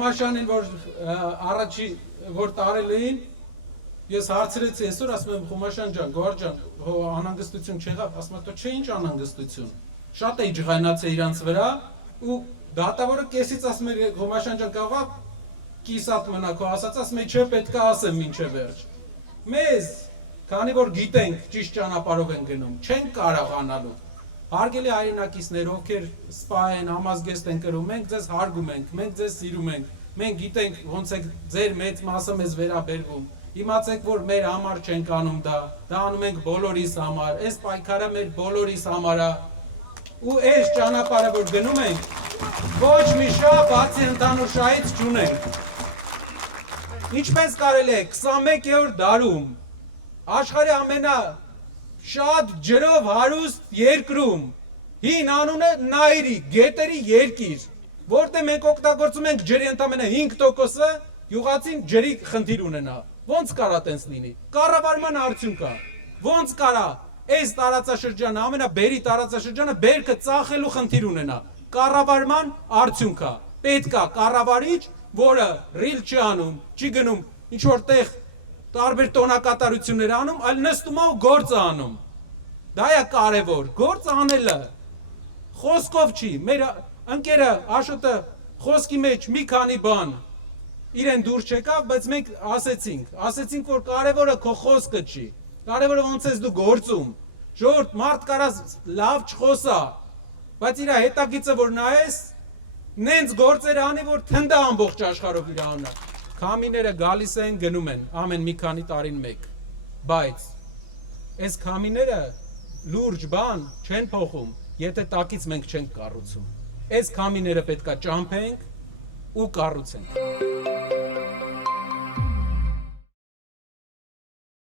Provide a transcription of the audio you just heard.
Խոմաշյանին, որ առաջի որ տարել էին, ես հարցրեցի այսօր, ասում եմ Խոմաշյան ջան, Գոհար ջան, անհանգստություն չեղավ, ասում եմ, չէ ինչ անհանգստություն։ Շատ էի ջղայնացել իրանց վրա ու դատավորը կեսից ասում էր Խոմաշյան ջան, կարողա կիսատ մնա քո ասած, ասում եմ, չէ, պետք է ասեմ մինչև վերջ։ Մեզ, քանի որ գիտենք ճիշտ ճանապարհով են գնում, չենք կարողանալու։ Հարգելի հայրենակիցներ, ովքեր սպա են, համազգեստ են կրում, մենք ձեզ հարգում ենք, մենք ձեզ սիրում ենք, մենք գիտենք ոնց է ձեր մեծ մասը մեզ վերաբերվում։ Իմացեք, որ մեր համար չենք անում դա անում ենք բոլորիս համար, այս պայքարը մեր բոլորիս համար է։ Ու այս ճանապարհը որ գնում ենք, ոչ մի շահ բացի ընդհանուր շահից չունենք։ Ինչպես կարելի է 21-րդ դարում աշխարհի ամենաշատ ջրով հարուստ երկրում հին անունը Նայրի, գետերի երկիր, որտեղ մենք օգտագործում ենք ջրի ընդամենը 5%-ը, յուղացին ջրի խնդիր ունենա։ Ոնց կարա տենց լինի։ Կառավարման արդյունք է։ Ոնց կարա այս տարածաշրջանը, ամենաբերի տարածաշրջանը բերքը ծախելու խնդիր ունենա։ Կառավարման արդյունք է։ Պետք է կառավարիչ, որը ռիլ չի անում, չի գնում ինչ որտեղ տարբեր տոնակատարություններ անում, այլ նստում է ու գործ անում։ Դա է կարևոր, գործ անելը։ Խոսքով չի, մեր ընկերը Աշոտը խոսքի մեջ մի քանի բան իրեն դուրս չեկավ, բայց մենք ասեցինք, որ կարևորը քո խոսքը չի, կարևորը ոնց ես դու գործում։ Ժողովուրդ, մարդ կարա լավ չխոսա, բայց իր հետագիծը որ նայես, նենց գործեր անի, որ թնդա ամբողջ աշխարհով իր անունը։ Քամիները գալիս են, գնում են, ամեն մի քանի տարին մեկ, բայց այս քամիները լուրջ բան չեն փոխում, եթե տակից մենք չենք կառուցում։ Այս քամիները պետքա ճամփենք ու կառուցենք։